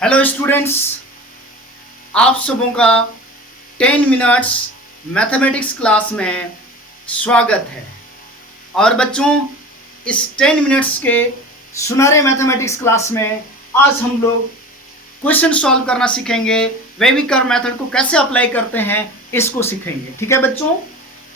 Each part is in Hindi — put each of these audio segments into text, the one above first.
हेलो स्टूडेंट्स, आप सबों का 10 मिनट्स मैथमेटिक्स क्लास में स्वागत है। और बच्चों, इस 10 मिनट्स के सुनहरे मैथमेटिक्स क्लास में आज हम लोग क्वेश्चन सॉल्व करना सीखेंगे। वेविकर मेथड को कैसे अप्लाई करते हैं इसको सीखेंगे। ठीक है बच्चों,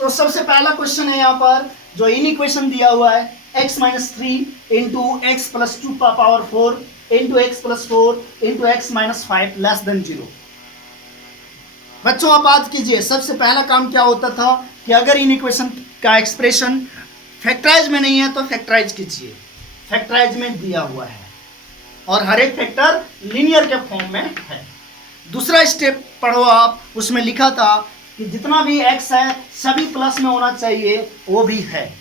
तो सबसे पहला क्वेश्चन है यहाँ पर जो इन इक्वेशन दिया हुआ है x minus 3 into x plus 2 power 4 into x plus 4 into x minus 5 less than 0। बच्चों आप याद कीजिए, सबसे पहला काम क्या होता था कि अगर इन इक्वेशन का एक्सप्रेशन फैक्टराइज में नहीं है तो फैक्टराइज कीजिए। फैक्टराइज में दिया हुआ है और हर एक फैक्टर लीनियर के फॉर्म में है। दूसरा स्टेप पढ़ो आप, उसमें लिखा था कि जितना भी x है सभी प्लस में होना चाहिए, वो भी है।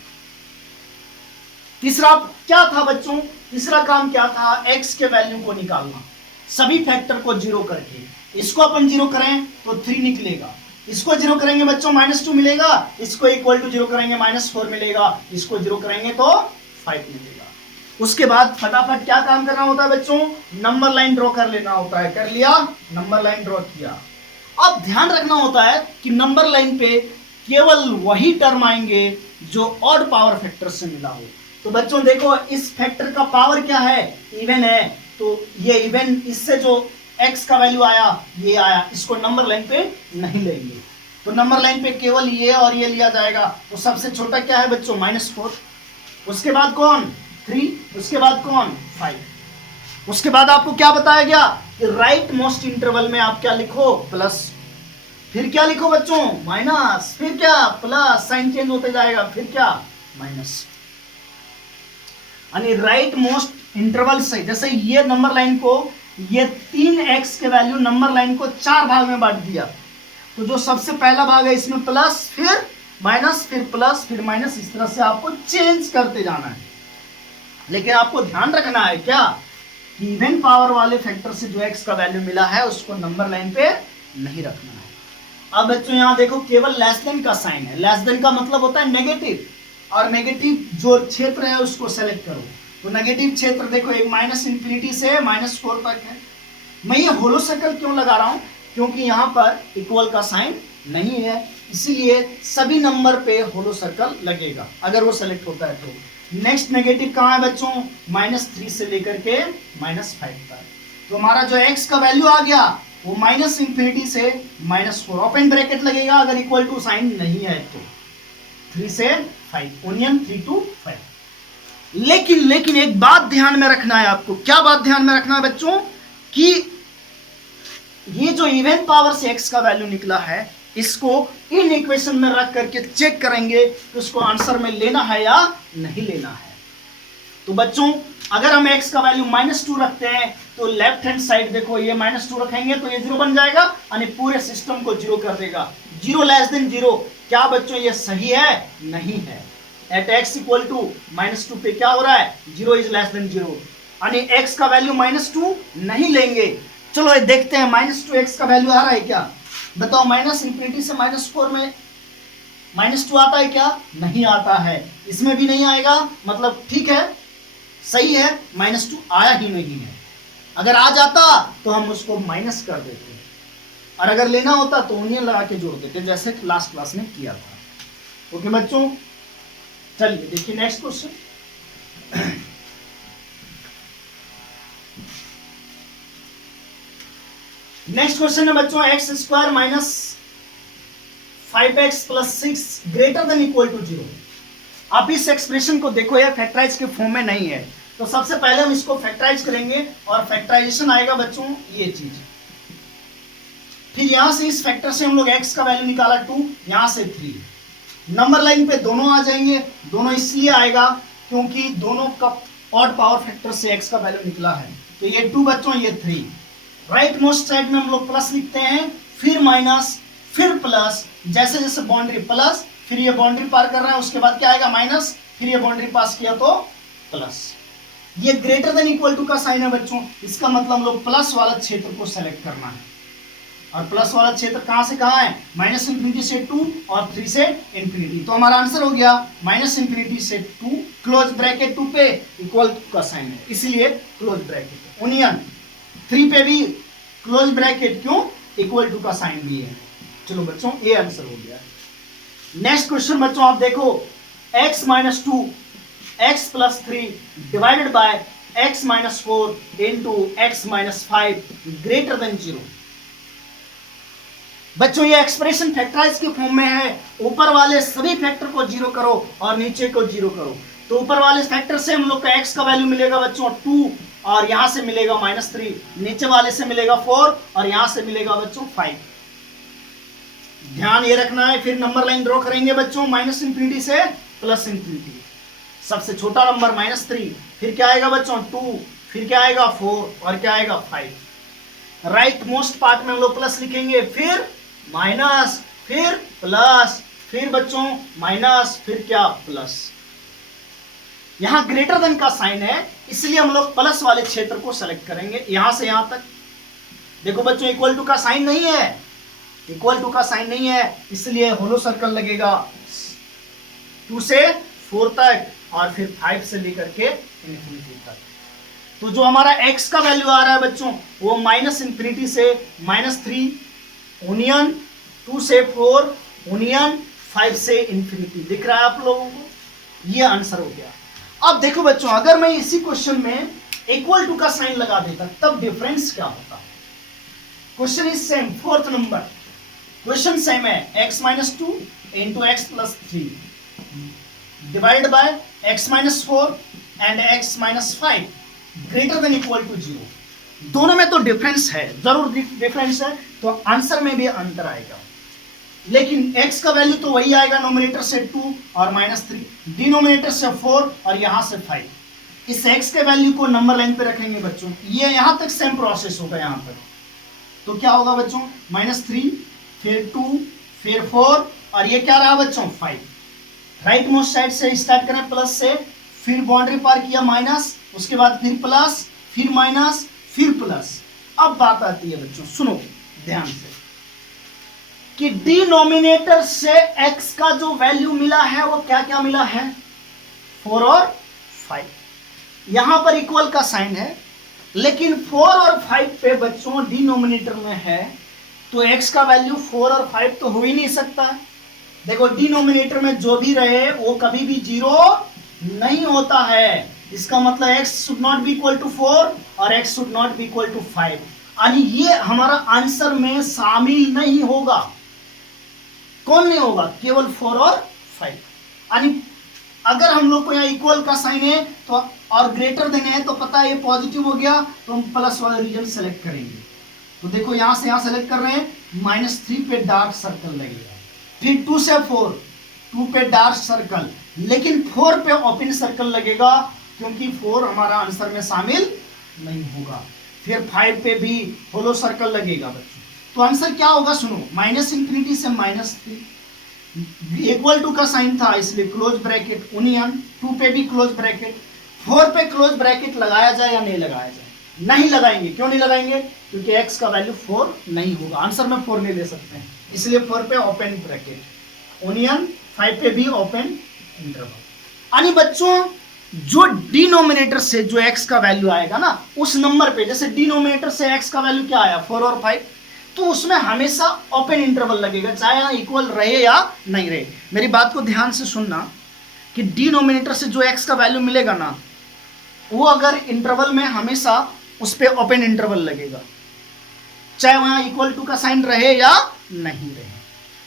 तीसरा क्या था बच्चों? तीसरा काम क्या था? x के वैल्यू को निकालना सभी फैक्टर को जीरो करके। इसको अपन जीरो करें तो 3 निकलेगा, इसको जीरो करेंगे बच्चों -2 मिलेगा, इसको इक्वल टू जीरो करेंगे -4 मिलेगा, इसको जीरो करेंगे तो 5 मिलेगा। उसके बाद फटाफट क्या काम करना होता है बच्चों? नंबर लाइन ड्रॉ कर लेना होता है। कर लिया, नंबर लाइन ड्रॉ किया। अब ध्यान रखना होता है कि नंबर लाइन पे केवल वही टर्म आएंगे जो ऑड पावर फैक्टर से मिला हो। तो बच्चों देखो, इस फैक्टर का पावर क्या है? इवन है, तो ये इवन इससे जो x का वैल्यू आया ये आया, इसको नंबर लाइन पे नहीं लेंगे। तो नंबर लाइन पे केवल ये और ये लिया जाएगा। तो सबसे छोटा क्या है बच्चों? -4। उसके बाद कौन? 3। उसके बाद कौन? 5। उसके बाद आपको क्या बताया गया कि राइट मोस्ट इंटरवल में आप क्या लिखो? प्लस। फिर क्या लिखो बच्चों? माइनस। फिर क्या? प्लस। साइन चेंज होते जाएगा, फिर क्या? माइनस। यानी राइट मोस्ट इंटरवल से, जैसे ये नंबर लाइन को, ये 3x के वैल्यू नंबर लाइन को 4 भाग में बांट दिया। तो जो सबसे पहला भाग है इसमें प्लस, फिर माइनस, फिर प्लस, फिर माइनस, इस तरह से आपको चेंज करते जाना है। लेकिन आपको ध्यान रखना है क्या कि इवन पावर वाले फैक्टर से जो x का वैल्यू मिला है उसको नंबर लाइन पे नहीं रखना है। अब बच्चों यहाँ देखो, केवल लेस देन का साइन है। लेस देन का मतलब होता है नेगेटिव, और नेगेटिव जो क्षेत्र है उसको सेलेक्ट करो। तो नेगेटिव क्षेत्र देखो, एक -∞ से -4 तक है। मैं ये होलो सर्कल क्यों लगा रहा हूं? क्योंकि यहाँ पर इक्वल का साइन नहीं है, इसीलिए सभी नंबर पे होलो सर्कल लगेगा अगर वो सेलेक्ट होता है तो। नेक्स्ट नेगेटिव कहाँ है बच्चों? -3 से लेकर के -5 तक। तो हमारा जो x का वैल्यू आ गया वो -∞ से -4, ओपन ब्रैकेट लगेगा अगर इक्वल टू साइन नहीं है तो। 3 से 5, ओनियन 3 to 5। लेकिन एक बात ध्यान में रखना है आपको। क्या बात ध्यान में रखना है बच्चों? कि ये जो इवन पावर से x का वैल्यू निकला है, इसको इन इक्वेशन में रख करके चेक करेंगे कि उसको आंसर में लेना है या नहीं लेना है। तो बच्चों अगर हम x का वैल्यू -2 रखते हैं तो लेफ्ट हैंड साइड देखो, ये -2 रखेंगे तो ये 0 बन जाएगा, यानी पूरे सिस्टम को 0 कर देगा। 0 लेस देन 0। क्या बच्चों ये सही है? नहीं है। एट x इक्वल टू -2 पे क्या हो रहा है? 0 इज लेस देन 0, यानी x का वैल्यू -2 नहीं लेंगे। चलो ये देखते हैं -2 x का वैल्यू आ रहा है क्या? बताओ, -∞ से -4 में -2 आता है क्या? नहीं आता है। इसमें भी नहीं आएगा, मतलब ठीक है, सही है, -2 आया ही नहीं है। अगर आ जाता तो हम उसको माइनस कर देते, और अगर लेना होता तो ओनियन लगा के जोड़ देते, जैसे लास्ट क्लास में किया था। ओके बच्चों, चलिए देखिए नेक्स्ट क्वेश्चन। नेक्स्ट क्वेश्चन है बच्चों, x² - 5x + 6 greater than equal to 0। आप इस एक्सप्रेशन को देखो, यह फैक्टराइज के फॉर्म में नहीं है। तो सबसे पहले हम इसको फैक्टराइज करेंगे और फैक्टराइजेशन आएगा बच्चों ये चीज। फिर यहां से इस फैक्टर से हम लोग x का वैल्यू निकाला 2, यहां से 3। नंबर लाइन पे दोनों आ जाएंगे। दोनों इसलिए आएगा क्योंकि दोनों का ऑड पावर फैक्टर से x का वैल्यू निकला है। तो ये 2 बच्चों, ये 3। राइट मोस्ट साइड में हम लोग प्लस लिखते हैं, फिर माइनस, फिर प्लस। जैसे जैसे बाउंड्री प्लस, फिर ये बाउंड्री पार कर रहे हैं, उसके बाद क्या आएगा? माइनस, फिर ये बाउंड्री पास किया तो प्लस। ये ग्रेटर देन इक्वल टू का साइन है बच्चों, इसका मतलब हम लोग प्लस वाला क्षेत्र को सेलेक्ट करना है। और प्लस वाला क्षेत्र कहां से कहां है? -∞ से 2 और 3 से ∞। तो हमारा आंसर हो गया -∞ से 2, क्लोज ब्रैकेट 2 पे इक्वल टू का साइन है, इसलिए क्लोज ब्रैकेट। ओनियन 3 पे भी क्लोज ब्रैकेट, क्यों? इक्वल टू का साइन भी है। चलो बच्चों ये आंसर हो गया। नेक्स्ट क्वेश्चन बच्चों आप देखो, x minus 2 x plus 3 divided by x minus 4 into x minus 5 greater then 0। बच्चों ये एक्सप्रेशन फैक्टराइज के फॉर्म में है। ऊपर वाले सभी फैक्टर को 0 करो और नीचे को 0 करो। तो ऊपर वाले फैक्टर से हम लोग का x का वैल्यू मिलेगा बच्चों 2 और यहां से मिलेगा -3, नीचे वाले से मिलेगा 4 और यहां से मिलेगा बच्चों 5। ध्यान ये रखना है। फिर नंबर लाइन ड्रॉ करेंगे बच्चों -∞ से +∞। सबसे छोटा नंबर -3, फिर क्या आएगा बच्चों 2, फिर क्या आएगा 4 और क्या आएगा 5। राइट मोस्ट पार्ट में हम लोग प्लस लिखेंगे, फिर माइनस, फिर प्लस, फिर बच्चों माइनस, फिर क्या प्लस। यहां ग्रेटर देन का साइन है इसलिए हम लोग प्लस वाले क्षेत्र को सेलेक्ट करेंगे। यहां से यहां तक देखो बच्चों इक्वल टू का साइन नहीं है, इक्वल टू का साइन नहीं है इसलिए होलो सर्कल लगेगा 2 से 4 तक और फिर 5 से लेकर के इन्फिनिटी तक। तो जो हमारा x का वैल्यू आ रहा है बच्चों वो -∞ से -3 ओनियन 2 से 4 ओनियन 5 से इन्फिनिटी दिख रहा है आप लोगों को। ये आंसर हो गया। अब देखो बच्चों अगर मैं इसी क्वेश्चन में इक्वल टू का साइन लगा देता तब डिफरेंस क्या होता। Question is same, 4th number question same है, x minus 2 into x plus 3 divide by x minus 4 and x minus 5 greater than equal to 0। दोनों में तो डिफरेंस है, जरूर डिफरेंस है, तो आंसर में भी अंतर आएगा। लेकिन x का वैल्यू तो वही आएगा, नोमिनेटर से 2 और -3, डिनोमिनेटर से 4 और यहां से 5। इस x के वैल्यू को नंबर लाइन पे रखेंगे बच्चों, ये यहां तक सेम प्रोसेस होगा यहां तक। तो क्या होगा बच्चों -3 फिर 2 फिर 4 और ये क्या रहा बच्चों 5। राइट मोस्ट साइड से स्टार्ट करें प्लस से, फिर बाउंड्री पार किया माइनस, उसके बाद फिर प्लस, फिर माइनस, फिर प्लस। अब बात आती है बच्चों सुनो ध्यान से कि डिनोमिनेटर से x का जो वैल्यू मिला है वो क्या क्या मिला है 4 और 5। यहां पर इक्वल का साइन है लेकिन 4 और 5 पे बच्चों डिनोमिनेटर में है तो x का वैल्यू 4 और 5 तो हो ही नहीं सकता। देखो डिनोमिनेटर में जो भी रहे वो कभी भी 0 नहीं होता है। इसका मतलब x should not be equal to 4 और x should not be equal to 5, यानी ये हमारा आंसर में शामिल नहीं होगा। कौन नहीं होगा? केवल 4 और 5। यानी अगर हम लोग को यहाँ इक्वल का साइन है तो और ग्रेटर देन है तो पता है ये पॉजिटिव हो गया तो हम प्लस वाला रीजन सेलेक्ट करेंगे। तो देखो यहां से यहां सेलेक्ट कर रहे हैं, -3 पे डार्क सर्कल लगेगा, फिर 2 से 4 2 पे डार्क सर्कल, लेकिन 4 पे ओपन सर्कल लगेगा क्योंकि 4 हमारा आंसर में शामिल नहीं होगा। फिर 5 पे भी होलो सर्कल लगेगा बच्चों। तो आंसर क्या होगा सुनो, -∞ से -3 इक्वल टू का साइन था इसलिए क्लोज ब्रैकेट ओनियन, 2 पे भी क्लोज ब्रैकेट, 4 पे क्लोज ब्रैकेट लगाया जाए या नहीं लगाया जाए? नहीं लगाएंगे। क्यों नहीं लगाएंगे? क्योंकि x का वैल्यू 4 नहीं होगा, आंसर में 4 नहीं ले सकते हैं, इसलिए 4 पे ओपन ब्रैकेट ओनियन, 5 पे भी ओपन इंटरवल। यानी बच्चों जो डिनोमिनेटर से जो x का वैल्यू आएगा ना उस नंबर पे, जैसे डिनोमिनेटर से x का वैल्यू क्या आया 4 और 5, तो उसमें हमेशा ओपन इंटरवल लगेगा चाहे यहाँ इक्वल रहे या नहीं रहे। मेरी बात को ध्यान से सुनना कि डिनोमिनेटर से जो x का वैल्यू मिलेगा ना वो अगर इंटरवल में हमेशा उस पे ओपन इंटरवल लगेगा चाहे वहां इक्वल टू का साइन रहे या नहीं रहे।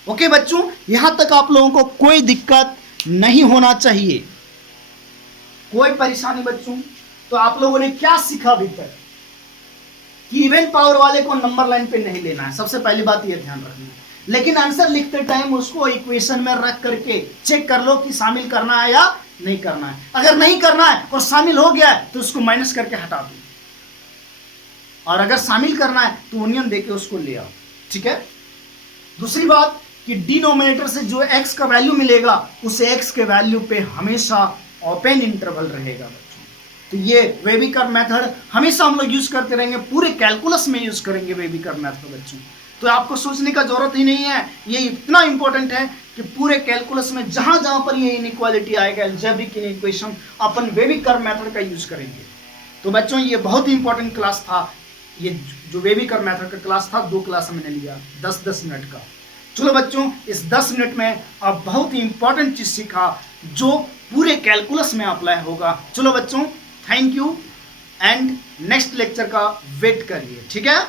ओके बच्चों, यहां तक आप लोगों को कोई दिक्कत नहीं होना चाहिए, कोई परेशानी बच्चों। तो आप लोगों ने क्या सीखा अभी तक कि इवन पावर वाले को नंबर लाइन पे नहीं लेना है, सबसे पहली बात ये ध्यान रखना है। लेकिन आंसर लिखते टाइम उसको इक्वेशन में रख करके चेक कर लो कि शामिल करना है या नहीं करना है। अगर नहीं करना है और शामिल हो गया है तो उसको माइनस करके हटा दो, और अगर शामिल करना है तो ओनियन देके उसको ले आओ। ठीक है। दूसरी बात कि डिनोमिनेटर से जो x का वैल्यू मिलेगा उस x के वैल्यू पे हमेशा ओपन इंटरवल रहेगा बच्चों। तो ये वेबिकर मेथड हमेशा हम लोग यूज करते रहेंगे, पूरे कैलकुलस में यूज करेंगे वेबिकर मेथड बच्चों। तो आपको सोचने का जरूरत ही नहीं है, ये इतना इंपॉर्टेंट है कि पूरे कैलकुलस में जहां जहां पर ये इनइक्वालिटी आएगा अलजेब्रिक इक्वेशन अपन वेबिकर मेथड का यूज करेंगे। तो बच्चों ये बहुत ही इंपॉर्टेंट क्लास था, ये जो वेवी कर मेथड का क्लास था 2 क्लास मैंने लिया 10-10 मिनट का। चलो बच्चों, इस 10 मिनट में अब बहुत ही इंपॉर्टेंट चीज सीखा जो पूरे कैलकुलस में अप्लाई होगा। चलो बच्चों, thank you and next lecture का वेट करिए, ठीक है।